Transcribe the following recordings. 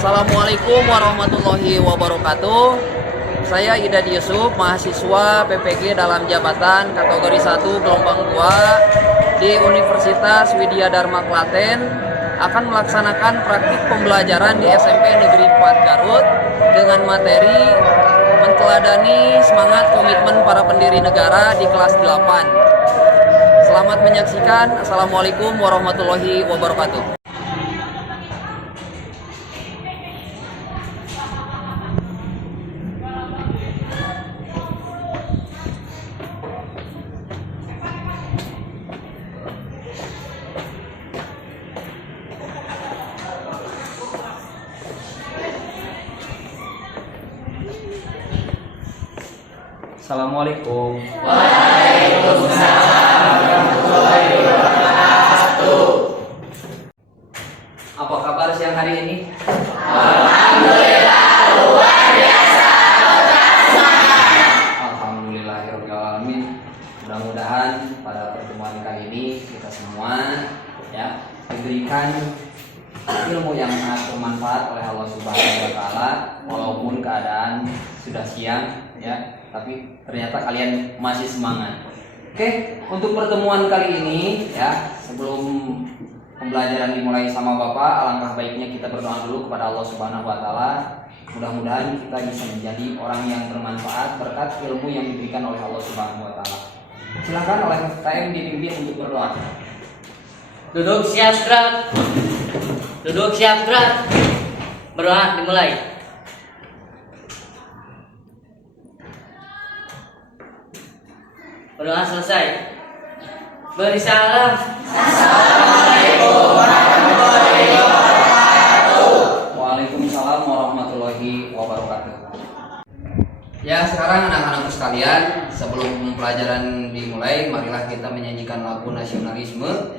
Assalamualaikum warahmatullahi wabarakatuh. Saya Ida Yusuf, mahasiswa PPG dalam jabatan kategori 1 gelombang 2 di Universitas Widya Dharma Klaten akan melaksanakan praktik pembelajaran di SMP Negeri 4 Garut dengan materi menteladani semangat komitmen para pendiri negara di kelas 8. Selamat menyaksikan. Assalamualaikum warahmatullahi wabarakatuh. Assalamualaikum. Waalaikumsalam warahmatullahi wabarakatuh. Apa kabar siang hari ini? Alhamdulillah luar biasa. Alhamdulillahirabbil alamin. Mudah-mudahan pada pertemuan kali ini kita semua diberikan ilmu yang sangat bermanfaat oleh Allah Subhanahu wa taala walaupun keadaan sudah siang tapi ternyata kalian masih semangat. Oke, untuk pertemuan kali ini sebelum pembelajaran dimulai sama Bapak, alangkah baiknya kita berdoa dulu kepada Allah Subhanahu wa taala. Mudah-mudahan kita bisa menjadi orang yang bermanfaat berkat ilmu yang diberikan oleh Allah Subhanahu wa taala. Silakan oleh KM dipimpin untuk berdoa. Duduk siap gerak. Duduk siap gerak. Berdoa dimulai. Berdoa selesai. Beri salam. Assalamualaikum warahmatullahi wabarakatuh. Waalaikumsalam warahmatullahi wabarakatuh. Ya, sekarang anak-anakku sekalian, sebelum pelajaran dimulai, marilah kita menyanyikan lagu nasionalisme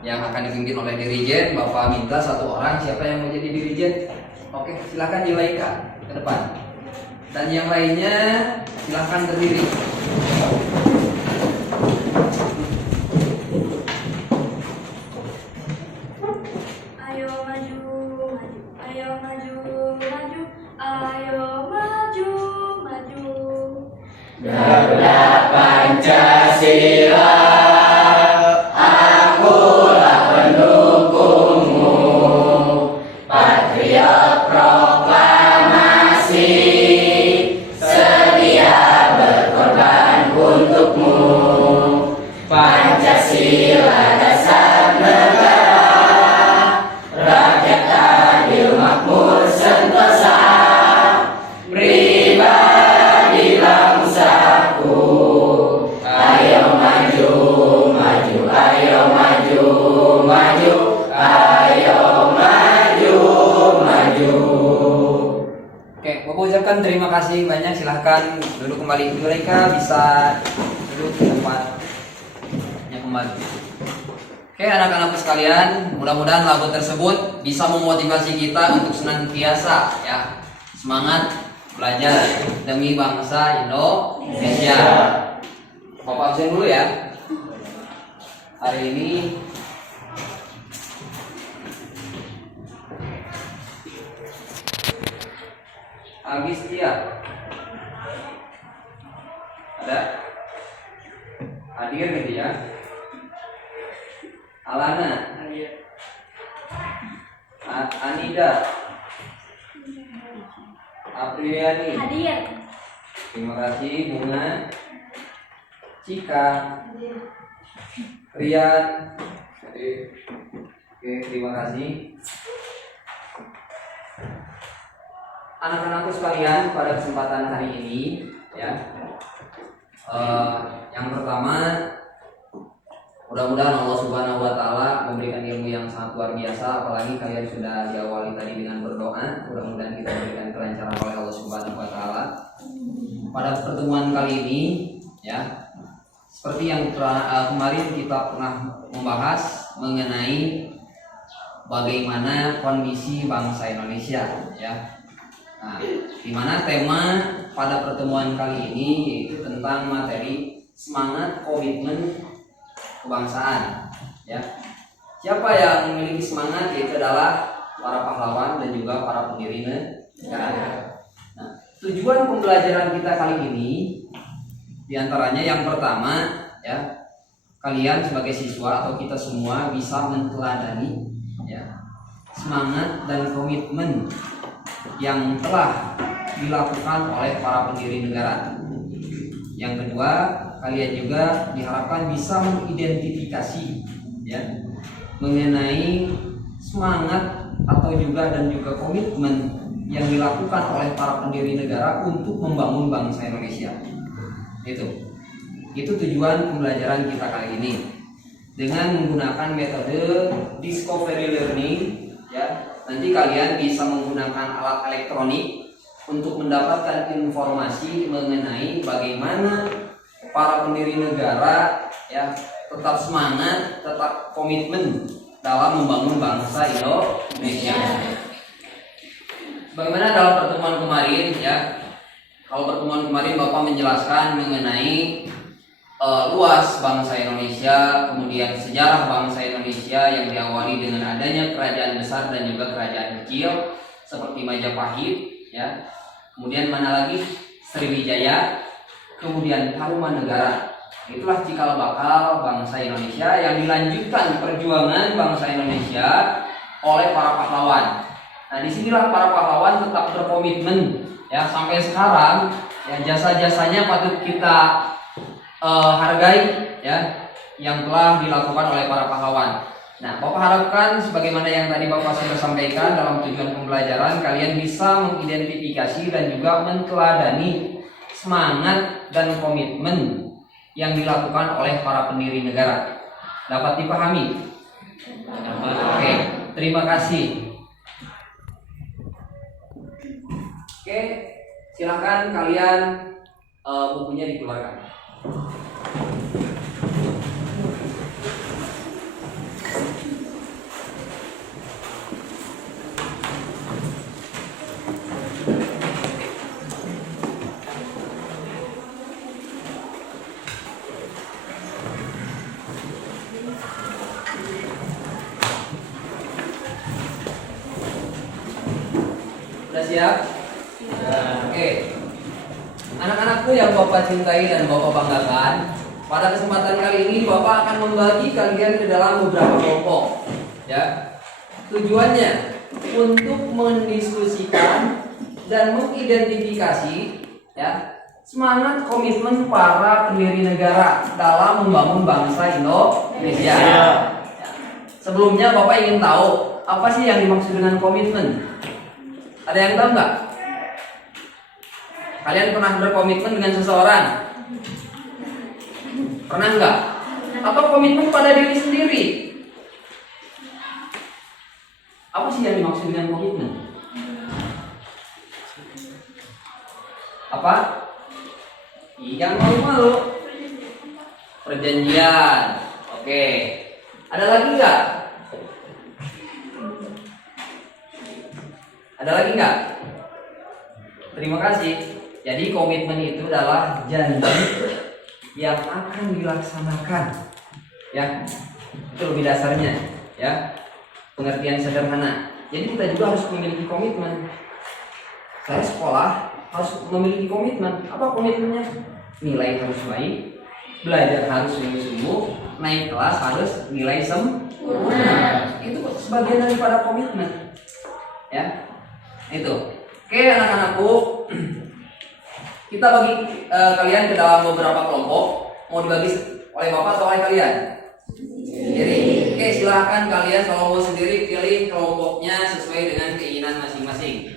yang akan dipimpin oleh dirijen. Bapak minta satu orang, siapa yang mau jadi dirijen? Oke, silakan dilaikan ke depan. Dan yang lainnya silakan berdiri. Ayo maju, maju, ayo maju, maju, ayo maju, maju. Garuda Pancasila, akulah pendukungmu. Patriot proklamasi, sedia berkorban untukmu. Pancasila dasar negara, rakyat adil makmur sentosa, pribadi bangsaku. Ayo maju, maju, ayo maju, maju, ayo maju, maju. Oke, Bapak ucapkan terima kasih banyak. Silahkan duduk kembali. Mereka bisa duduk di tempatnya kembali. Oke, anak-anakku sekalian, mudah-mudahan lagu tersebut bisa memotivasi kita untuk senantiasa semangat belajar demi bangsa Indonesia. Bapak absen dulu ya. Hari ini Agustia ada hadir gitu ya. Alana Anida Apriliani Hadir. terima kasih. Bunga Cika Rian oke, terima kasih. Anak-anakku sekalian, pada kesempatan hari ini yang pertama, mudah-mudahan Allah Subhanahu wa taala memberikan ilmu yang sangat luar biasa. Apalagi kalian sudah diawali tadi dengan berdoa. Mudah-mudahan kita diberikan kelancaran oleh Allah Subhanahu wa taala. Pada pertemuan kali ini seperti yang kemarin kita pernah membahas mengenai bagaimana kondisi bangsa Indonesia Nah, di mana tema pada pertemuan kali ini yaitu tentang materi semangat komitmen kebangsaan. Siapa yang memiliki semangat, yaitu adalah para pahlawan dan juga para pendiri negara. Nah, tujuan pembelajaran kita kali ini diantaranya yang pertama ya, kalian sebagai siswa atau kita semua bisa meneladani ya, semangat dan komitmen yang telah dilakukan oleh para pendiri negara. Yang kedua, kalian juga diharapkan bisa mengidentifikasi ya, mengenai semangat atau juga komitmen yang dilakukan oleh para pendiri negara untuk membangun bangsa Indonesia. Itu tujuan pembelajaran kita kali ini dengan menggunakan metode discovery learning ya. Nanti kalian bisa menggunakan alat elektronik untuk mendapatkan informasi mengenai bagaimana para pendiri negara ya tetap semangat, tetap komitmen dalam membangun bangsa Indonesia. Bagaimana dalam pertemuan kemarin ya? Kalau pertemuan kemarin Bapak menjelaskan mengenai luas bangsa Indonesia, kemudian sejarah bangsa Indonesia yang diawali dengan adanya kerajaan besar dan juga kerajaan kecil seperti Majapahit ya. Kemudian mana lagi? Sriwijaya, kemudian Tarumanegara. Itulah cikal bakal bangsa Indonesia yang dilanjutkan perjuangan bangsa Indonesia oleh para pahlawan. Nah, disinilah para pahlawan tetap berkomitmen ya sampai sekarang ya, jasa-jasanya patut kita hargai ya, yang telah dilakukan oleh para pahlawan. Nah, Bapak harapkan sebagaimana yang tadi Bapak sudah sampaikan dalam tujuan pembelajaran, kalian bisa mengidentifikasi dan juga meneladani semangat dan komitmen yang dilakukan oleh para pendiri negara. Dapat dipahami? Oke, terima kasih. Oke, silakan kalian bukunya dikeluarkan. Sudah siap? Oke. Anak-anakku yang Bapak cintai dan Bapak banggakan, pada kesempatan kali ini Bapak akan membagi kalian ke dalam beberapa kelompok. Ya. Tujuannya untuk mendiskusikan dan mengidentifikasi ya, semangat komitmen para pendiri negara dalam membangun bangsa Indonesia. Ya. Sebelumnya Bapak ingin tahu apa sih yang dimaksud dengan komitmen? Ada yang tahu nggak? Kalian pernah berkomitmen dengan seseorang? Pernah nggak? Atau komitmen pada diri sendiri? Apa sih yang dimaksud dengan komitmen? Apa? Jangan malu-malu. Perjanjian. Oke. Ada lagi nggak? Ada lagi nggak? Terima kasih. Jadi komitmen itu adalah janji yang akan dilaksanakan. Ya, itu lebih dasarnya. Ya, pengertian sederhana. Jadi kita juga harus memiliki komitmen. Saya sekolah harus memiliki komitmen. Apa komitmennya? Nilai harus baik, belajar harus sungguh-sungguh, naik kelas harus nilai sempurna. Itu sebagian daripada komitmen. Ya. Itu. Oke anak-anakku, kita bagi kalian ke dalam beberapa kelompok. Mau dibagi oleh Bapak atau oleh kalian? Sendiri. Oke, silahkan kalian kalau mau sendiri pilih kelompoknya sesuai dengan keinginan masing-masing.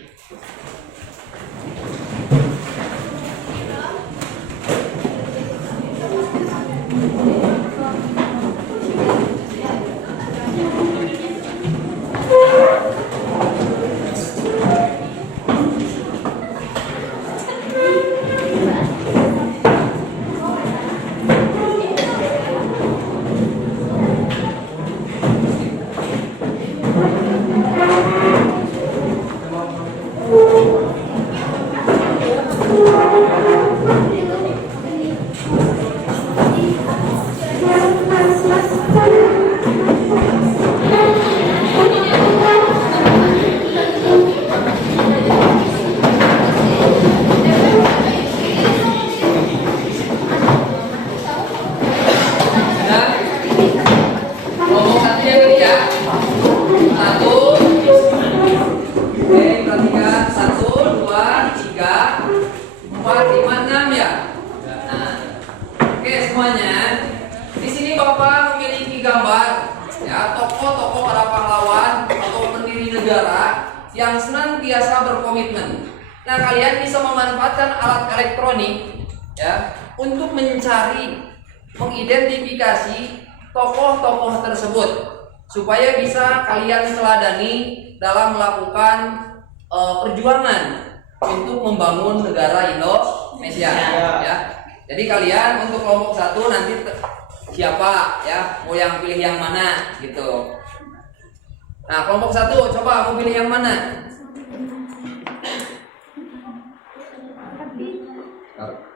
4, 5, 6 ya. Nah, oke semuanya. Di sini Bapak memiliki gambar ya tokoh-tokoh para pahlawan atau pendiri negara yang senantiasa berkomitmen. Nah, kalian bisa memanfaatkan alat elektronik ya untuk mencari, mengidentifikasi tokoh-tokoh tersebut supaya bisa kalian teladani dalam melakukan perjuangan untuk membangun negara Indonesia ya. Jadi kalian untuk kelompok 1 nanti siapa ya, mau yang pilih yang mana gitu. Nah, kelompok 1 coba mau pilih yang mana?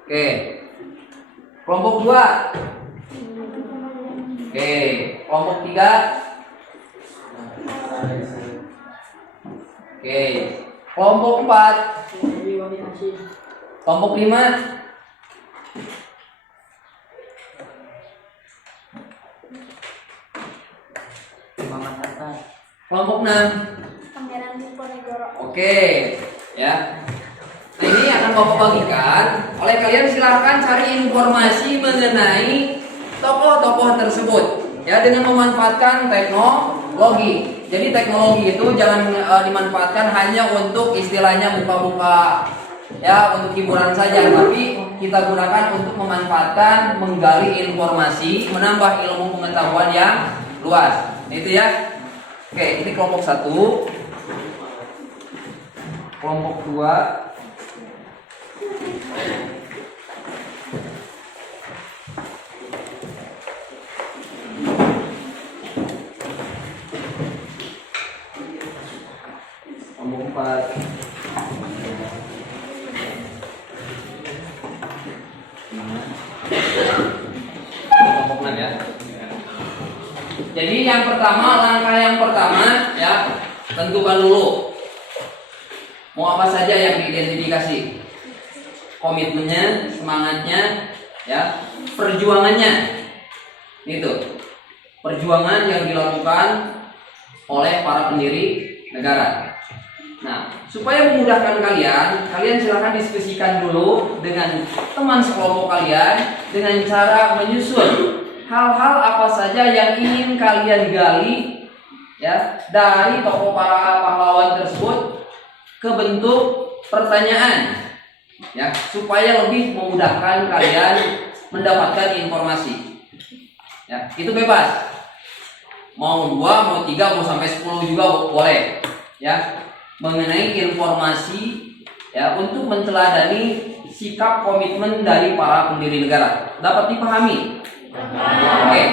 Oke. Kelompok 2. Oke, kelompok 3. Oke. Kelompok 4. Kelompok 5. Kelompok 6. Pangeran Diponegoro. Oke, ya. Nah, ini akan Bapak bagikan. Oleh kalian silahkan cari informasi mengenai tokoh-tokoh tersebut ya dengan memanfaatkan teknologi. Jadi teknologi itu jangan dimanfaatkan hanya untuk istilahnya buka-buka ya untuk hiburan saja, tapi kita gunakan untuk memanfaatkan, menggali informasi, menambah ilmu pengetahuan yang luas. Itu ya. Oke, ini kelompok 1. Kelompok 2. Kelompok 4. Kelompok 6 ya. Jadi langkah yang pertama ya, tentukan dulu mau apa saja yang diidentifikasi, komitmennya, semangatnya, ya, perjuangannya, itu perjuangan yang dilakukan oleh para pendiri negara. Nah, supaya memudahkan kalian silakan diskusikan dulu dengan teman sekelompok kalian dengan cara menyusun hal-hal apa saja yang ingin kalian gali ya dari tokoh para pahlawan tersebut ke bentuk pertanyaan ya supaya lebih memudahkan kalian mendapatkan informasi. Ya, itu bebas. Mau 2, mau 3, mau sampai 10 juga boleh. Ya, mengenai informasi ya untuk menteladani sikap komitmen dari para pendiri negara. Dapat dipahami? Oke,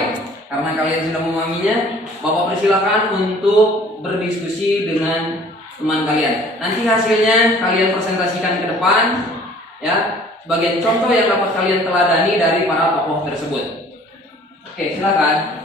karena kalian sudah memahaminya, Bapak persilakan untuk berdiskusi dengan teman kalian. Nanti hasilnya kalian presentasikan ke depan, ya, sebagai contoh yang dapat kalian teladani dari para tokoh tersebut. Oke, silakan.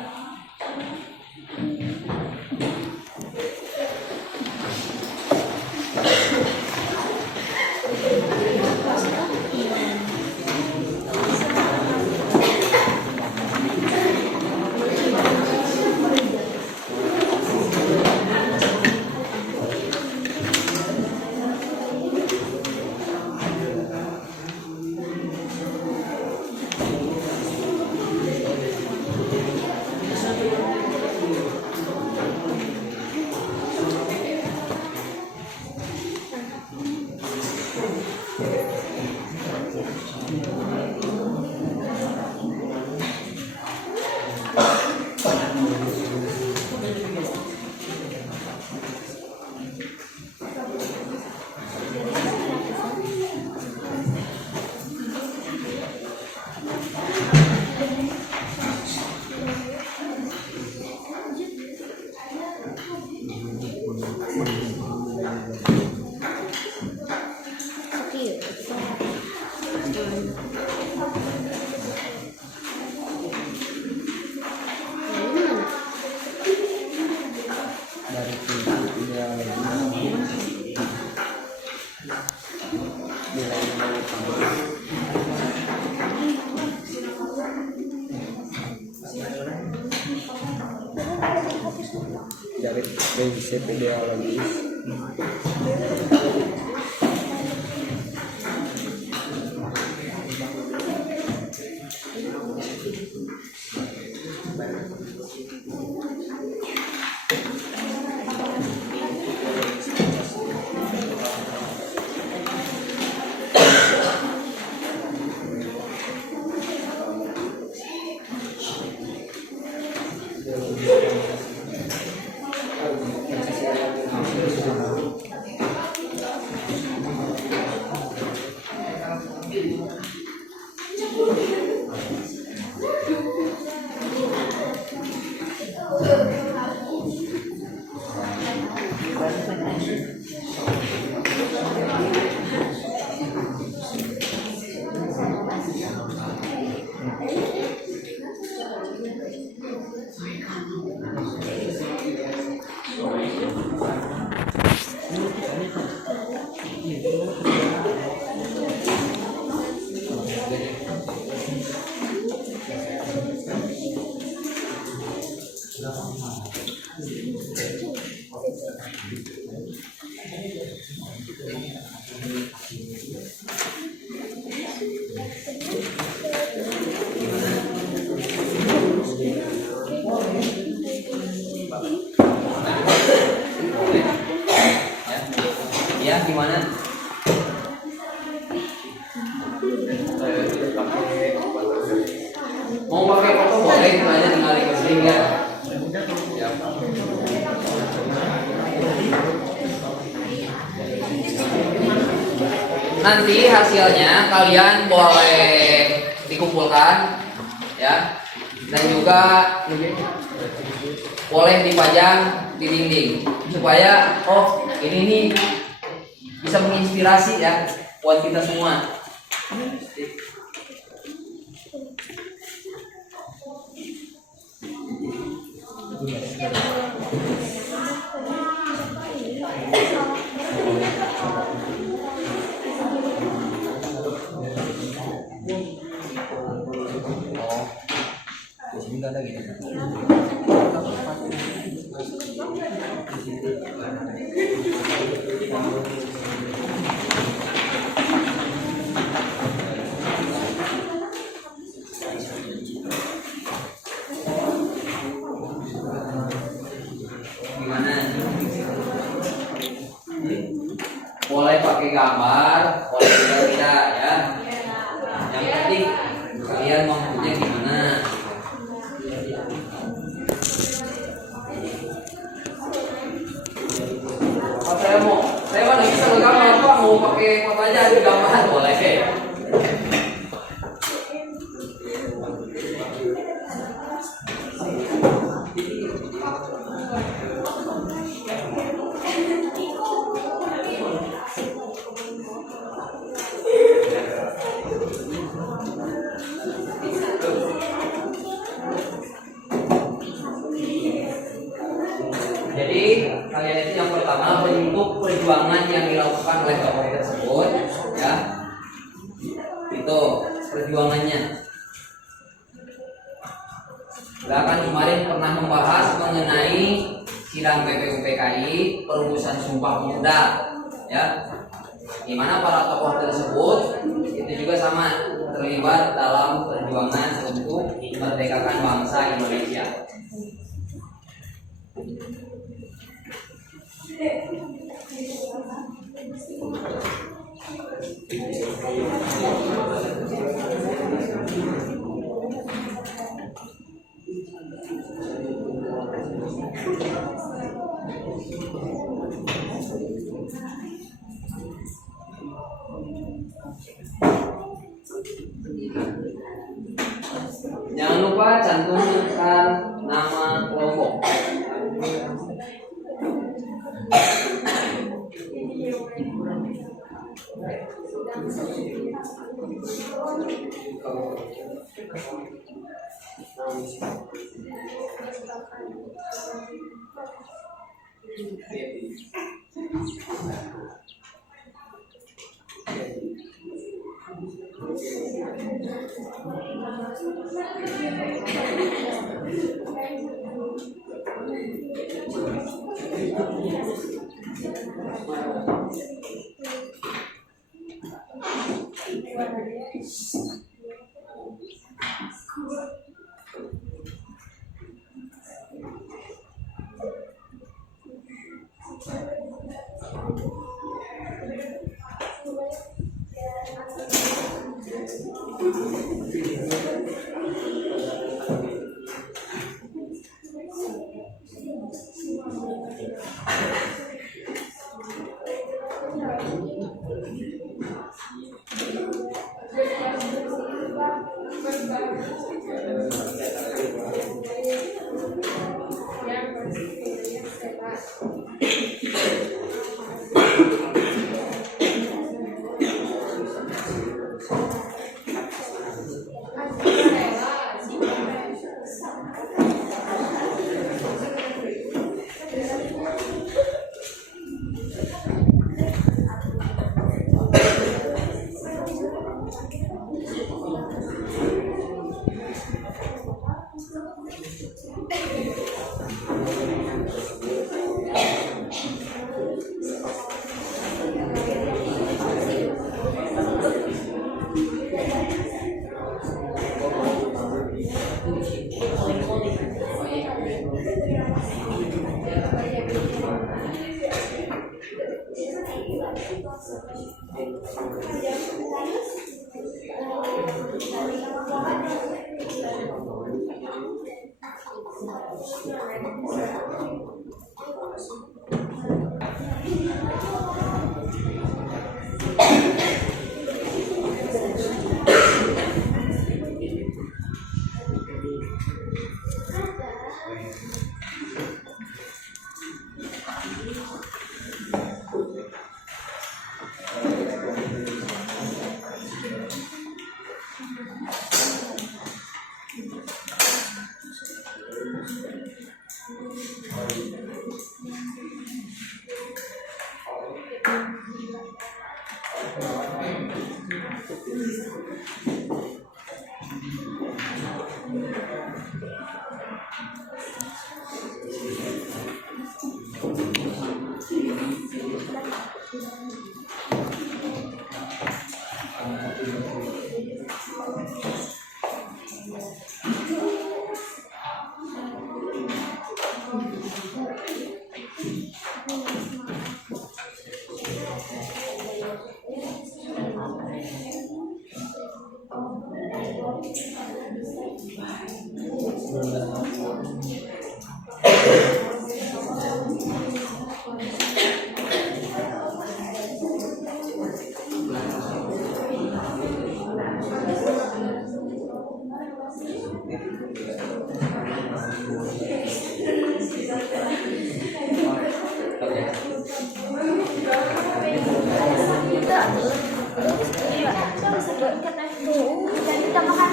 Dari prinsip ideologis Ya, gimana? Mau pakai foto boleh, itu aja tinggal requesting ya. Ya. Nanti hasilnya kalian boleh dikumpulkan ya, dan juga boleh dipajang di dinding supaya ini nih bisa menginspirasi ya buat kita semua. Di sini nggak ada gitu. Gimana? Boleh pakai gambar, boleh juga tidak ya. Yang penting kalian mampunya gimana. Oh, saya mah bisa gambar Pak, mau pakai foto aja di gambar boleh. Jadi kalian itu yang pertama bentuk perjuangan yang dilakukan oleh tokoh tersebut ya, itu perjuangannya. Bahkan kemarin pernah membahas mengenai sidang PPUPKI perumusan Sumpah Pemuda ya, gimana para tokoh tersebut itu juga sama terlibat dalam perjuangan untuk memerdekakan bangsa Indonesia. Jangan lupa cantumkan nama kelompok. Jadi kita makan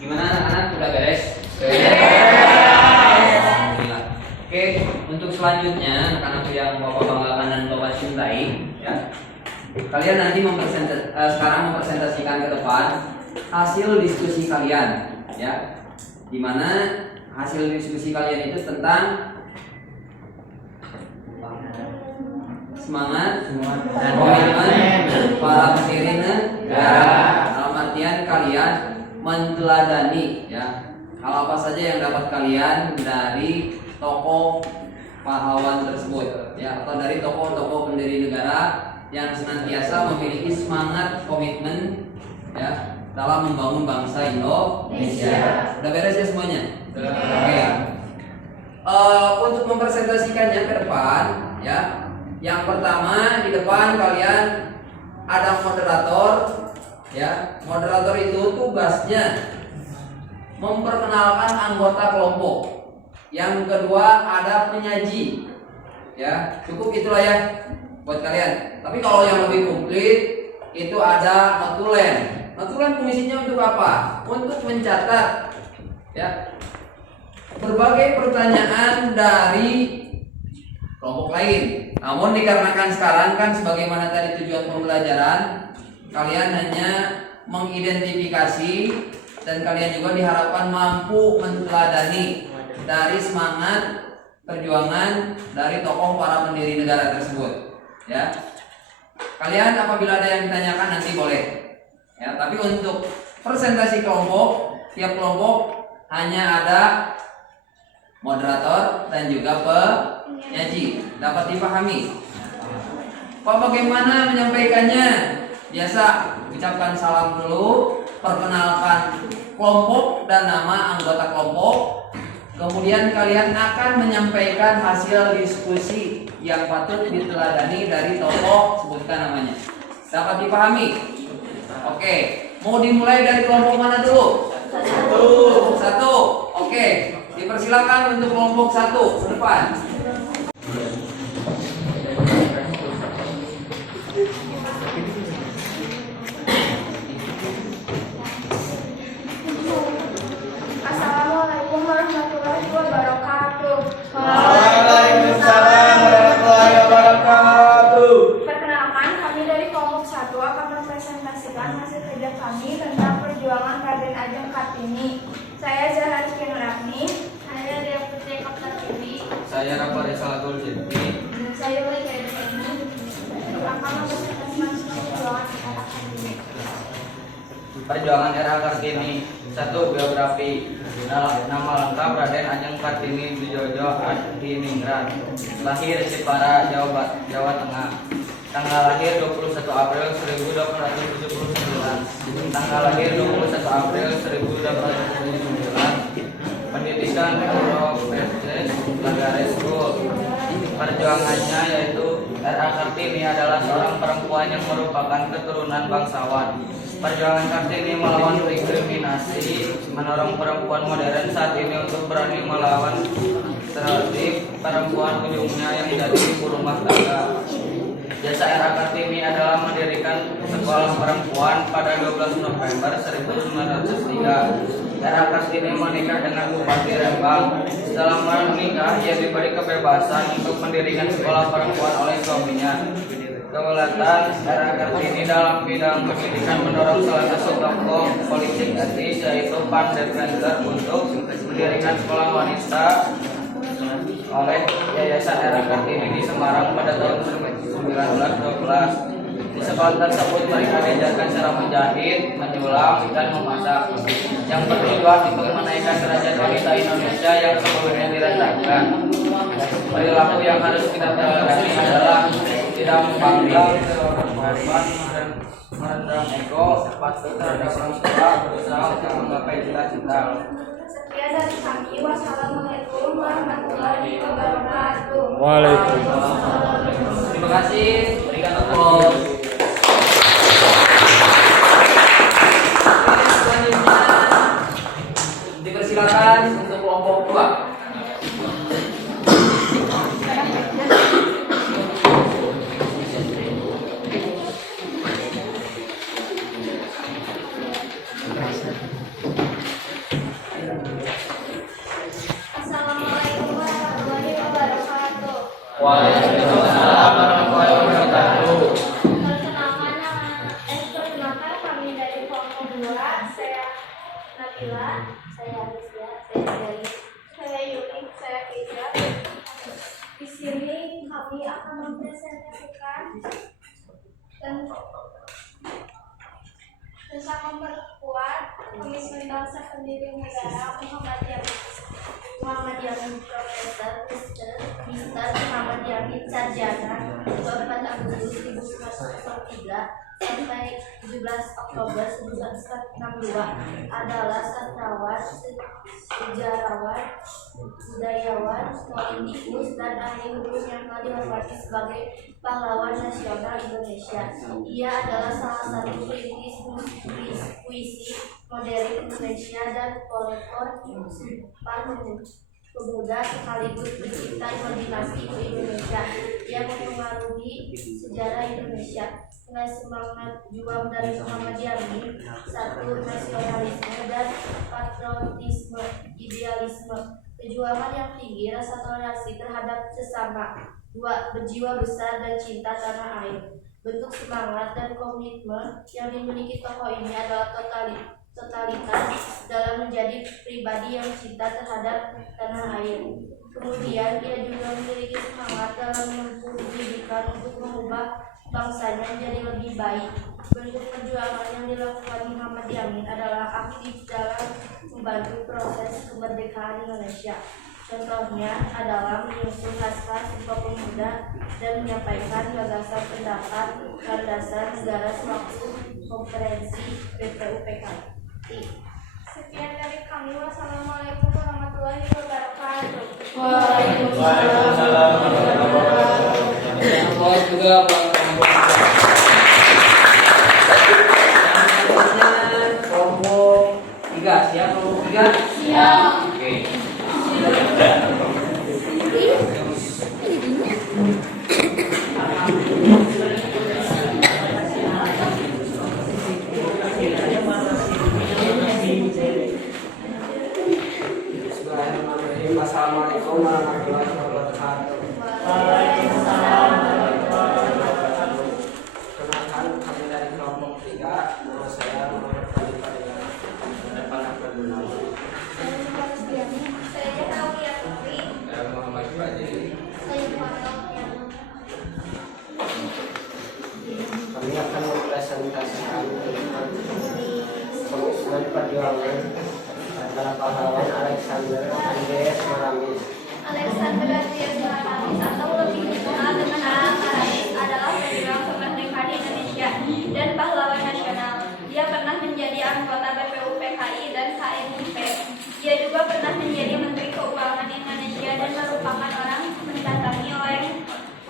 Gimana anak-anak, udah beres? Alhamdulillah. Oke, untuk selanjutnya anak-anak yang Bapak banggakan dan Bapak cintai, ya. Kalian nanti sekarang mempresentasikan ke depan hasil diskusi kalian, ya. Dimana hasil diskusi kalian itu tentang semangat dan komitmen para pendiri negara. Dalam artian kalian menteladani, ya, hal apa saja yang dapat kalian dari tokoh pahlawan tersebut, ya, atau dari tokoh-tokoh pendiri negara yang senantiasa memiliki semangat komitmen, ya, dalam membangun bangsa Indonesia. Udah beres ya semuanya? Oke. Untuk mempresentasikannya ke depan, ya, yang pertama di depan kalian ada moderator, ya. Moderator itu tugasnya memperkenalkan anggota kelompok. Yang kedua ada penyaji, ya. Cukup itulah ya buat kalian. Tapi kalau yang lebih komplit itu ada notulen. Notulen fungsinya untuk apa? Untuk mencatat, ya, berbagai pertanyaan dari kelompok lain. Namun dikarenakan sekarang kan sebagaimana tadi tujuan pembelajaran, kalian hanya mengidentifikasi dan kalian juga diharapkan mampu meneladani dari semangat perjuangan dari tokoh para pendiri negara tersebut, ya. Kalian apabila ada yang ditanyakan nanti boleh, ya. Tapi untuk presentasi kelompok, tiap kelompok hanya ada moderator dan juga penyaji. Dapat dipahami? Pak, bagaimana menyampaikannya? Biasa ucapkan salam dulu, perkenalkan kelompok dan nama anggota kelompok. Kemudian kalian akan menyampaikan hasil diskusi yang patut diteladani dari tokoh, sebutkan namanya. Dapat dipahami? Oke, mau dimulai dari kelompok mana dulu? Satu. Oke, dipersilakan untuk kelompok 1 ke depan. Assalamualaikum warahmatullahi wabarakatuh. Waalaikumsalam warahmatullahi wabarakatuh. Perkenalkan, kami dari kelompok 1 akan mempresentasikan hasil kerja kami tentang perjuangan Raden Ajeng Kartini. Saya Zahra Rizky Nuragni. Saya Dea Putri Kaptartiwi. Saya Rafa Salatul Jepri. Dan saya Ulika Edeni. Akan mempresentasikan perjuangan era Kartini. Perjuangan era Kartini. 1. Biografi. Nama lengkap Raden Ajeng Kartini Wijoyo Adiningrat. Lahir Jepara, Jawa Tengah. Tanggal lahir 21 April 1879. Tanggal lahir 21 April 1879. Pendidikan Europees Lagare School. Perjuangannya yaitu R.A. Kartini adalah seorang perempuan yang merupakan keturunan bangsawan. Perjuangan Kartini melawan diskriminasi, mendorong perempuan modern saat ini untuk berani melawan stereotip perempuan ujungnya yang jadi ibu rumah tangga. Jasa R.A. Kartini adalah mendirikan sekolah perempuan pada 12 November 1903. R.A. Kartini menikah dengan Bupati Rembang. Setelah menikah, ia diberi kebebasan untuk mendirikan sekolah perempuan oleh suaminya. Keulatan R.A. Kartini dalam bidang pendidikan mendorong salah satu tokoh politik etis yaitu Pan Deventer untuk mendirikan sekolah wanita oleh Yayasan R.A. Kartini di Semarang pada tahun 1912. Di sekolah tersebut mereka diajarkan cara menjahit, menyulam, dan memasak yang bertujuan untuk menaikkan derajat wanita Indonesia yang sebelumnya direndahkan. Perilaku yang harus kita teladani adalah tidak membanggang korban, merendam ego, patuh terhadap orang tua, berusaha untuk menggapai cita-cita. Sekian dari kami. Wassalamualaikum warahmatullahi wabarakatuh. Waalaikumsalam. Terima kasih. Berikan tepuk. Selanjutnya dipersilakan untuk kelompok 2. Assalamualaikum warahmatullahi wabarakatuh. Waalaikumsalam warahmatullahi wabarakatuh. Perkenalkan kami dari kelompok 2. Saya Nabila, saya Alicia, saya Dewi, saya Yuli, saya Keisha. Di sini kami akan mempresentasikan tentang memperkuat komitmen bangsa pendiri negara Muhammadiyah Profesor Mr. Muhammad Yamin Sarjana 24 Agustus 1903 sampai 17 Oktober 1962 adalah sastrawan, sejarawan, budayawan, politikus, dan ahli hukum yang telah dihormati sebagai pahlawan nasional Indonesia. Ia adalah salah satu perintis puisi modern Indonesia dan kolektor pemuda sekaligus pencipta imajinasi Indonesia yang mempengaruhi sejarah Indonesia. Nilai semangat juang dari Muhammad Yamin, satu, nasionalisme dan patriotisme, idealisme, perjuangan yang tinggi, rasa toleransi terhadap sesama, dua, berjiwa besar dan cinta tanah air. Bentuk semangat dan komitmen yang dimiliki tokoh ini adalah totalitas dalam menjadi pribadi yang cinta terhadap tanah air. Kemudian ia juga memiliki semangat dalam menempuh pendidikan untuk mengubah bangsanya menjadi lebih baik. Bentuk perjuangan yang dilakukan Muhammad Yamin adalah aktif dalam membantu proses kemerdekaan Indonesia. Contohnya adalah menyusun naskah Sumpah Pemuda dan menyampaikan gagasan pendapat landasan negara sewaktu konferensi BPUPKI. Sekian dari kami. Wassalamualaikum warahmatullahi wabarakatuh. Waalaikumsalam warahmatullahi wabarakatuh. Allah juga kelompok 3 siap, kelompok 3 siap. Oke. Assalamualaikum warahmatullahi wabarakatuh. Kenalkan, kami dari kelompok 3. Nama saya Muhammad Khalid Fadila. Depan aku dulu. Saya Taufiya Putri. Saya Muhammad Fadil. Saya Muhammad. Kami akan mempresentasikan tentang komitmen perjuangan antara pahlawan Alexander Andreas Maramis. Alexander Andreas Maramis atau lebih dikenal dengan nama Maramis adalah pejuang kemerdekaan Indonesia dan pahlawan nasional. Dia pernah menjadi anggota BPUPKI dan KNIP. Dia juga pernah menjadi Menteri Keuangan Indonesia dan merupakan orang mendatangi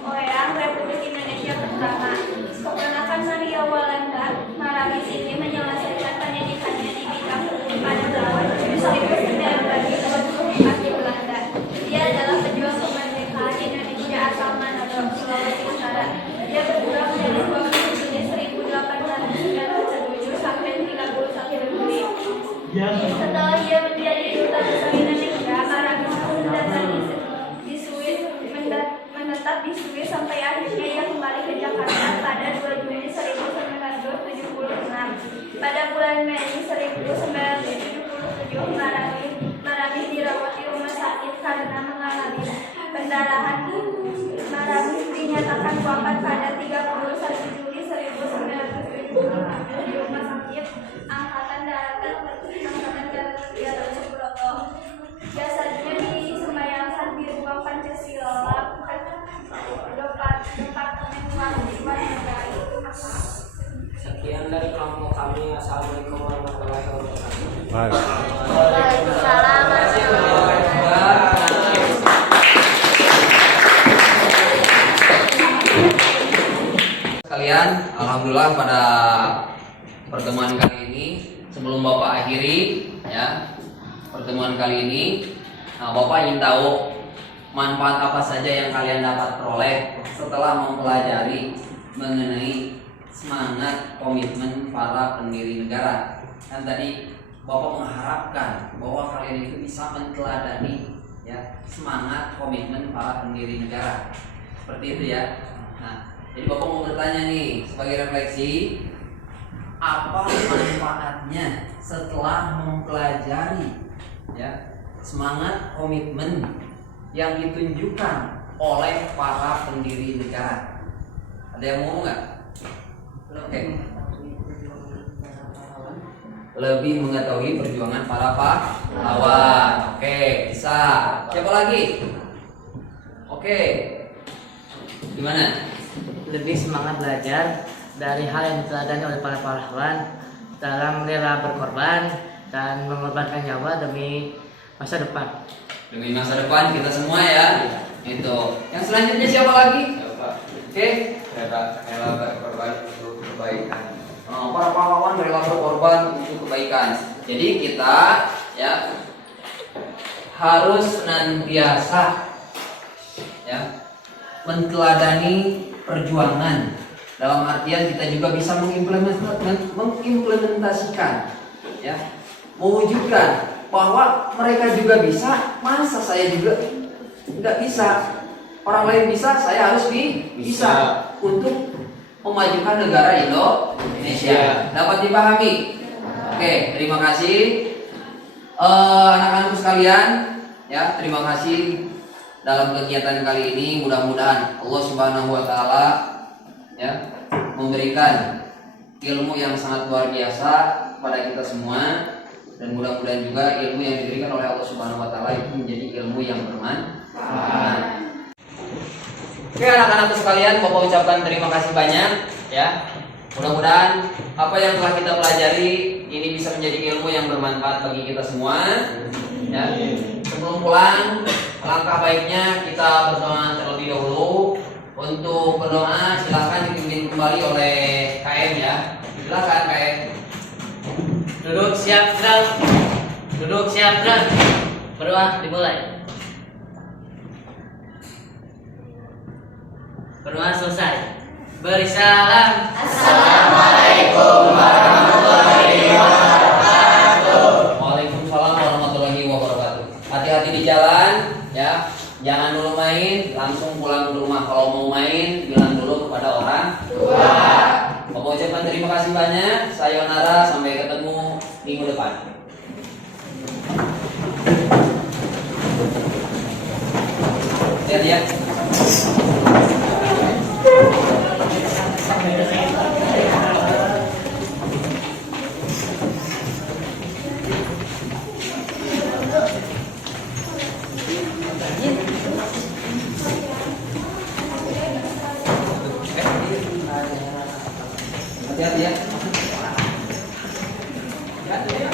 orang Republik Indonesia pertama. Keponakan Maria Walanda, Maramis ini menyelesaikan pendidikannya di bidang hukum pada tahun 1920 di Belanda. Dia adalah pejuang kemerdekaan Indonesia asal Manado, Sulawesi Utara. Dia berjuang dari 20 Juni 1897 sampai 31 Juli. Setelah ia menjadi duta besar Indonesia, Maramis menetap di Swiss sampai akhirnya ia kembali ke Jakarta pada 2 Juni 1976. Pada bulan Mei 1977, Maramis dirawat di rumah sakit karena mengalami pendarahan. Maramis dinyatakan wafat pada 31 Juli 1977 di rumah sakit Angkatan Darat Subroto. Jasadnya disemayamkan di rumah Pancasila, Departemen Luar Negeri. Sekian dari kelompok kami. Assalamualaikum warahmatullahi wabarakatuh. Waalaikumsalam warahmatullahi wabarakatuh. Sekalian, alhamdulillah pada pertemuan kali ini sebelum Bapak akhiri ya pertemuan kali ini, Bapak ingin tahu manfaat apa saja yang kalian dapat peroleh setelah mempelajari mengenai semangat komitmen para pendiri negara. Kan tadi Bapak mengharapkan bahwa kalian itu bisa menteladani ya semangat komitmen para pendiri negara. Seperti itu ya. Nah, jadi Bapak mau bertanya nih sebagai refleksi, apa manfaatnya setelah mempelajari ya semangat komitmen yang ditunjukkan oleh para pendiri negara? Ada yang mau nggak? Oke. Lebih mengetahui perjuangan para pahlawan. Oke, bisa. Siapa lagi? Oke. Gimana? Lebih semangat belajar dari hal yang diteladani oleh para pahlawan dalam rela berkorban dan mengorbankan nyawa demi masa depan. Demi masa depan kita semua ya. Itu. Yang selanjutnya siapa lagi? Oke. Rela berkorban untuk kebaikan. Para pahlawan rela berkorban untuk kebaikan. Jadi kita ya harus senantiasa ya menteladani perjuangan. Dalam artian kita juga bisa mengimplementasikan ya, mewujudkan bahwa mereka juga bisa, masa saya juga nggak bisa? Orang lain bisa, saya harus bisa untuk memajukan negara Indonesia. Dapat dipahami? Oke, terima kasih anak-anakku sekalian. Ya, terima kasih dalam kegiatan kali ini. Mudah-mudahan Allah Subhanahu Wa Taala ya memberikan ilmu yang sangat luar biasa kepada kita semua, dan mudah-mudahan juga ilmu yang diberikan oleh Allah Subhanahu Wa Taala itu menjadi ilmu yang bermanfaat. Oke anak-anakku sekalian, Bapak ucapkan terima kasih banyak ya. Mudah-mudahan apa yang telah kita pelajari ini bisa menjadi ilmu yang bermanfaat bagi kita semua ya. Sebelum pulang, alangkah baiknya kita berdoa terlebih dahulu. Untuk berdoa silakan dipimpin kembali oleh KM ya. Silakan KM. Duduk siap gerak. Duduk siap gerak. Berdoa dimulai. Berdoa selesai. Beri salam. Assalamualaikum warahmatullahi wabarakatuh. Waalaikumsalam warahmatullahi wabarakatuh. Hati-hati di jalan ya. Jangan dulu main, langsung pulang ke rumah. Kalau mau main, bilang dulu kepada orang tua. Bapak ucapkan terima kasih banyak. Sayonara, sampai ketemu minggu depan. Lihat ya. Hati-hati ya.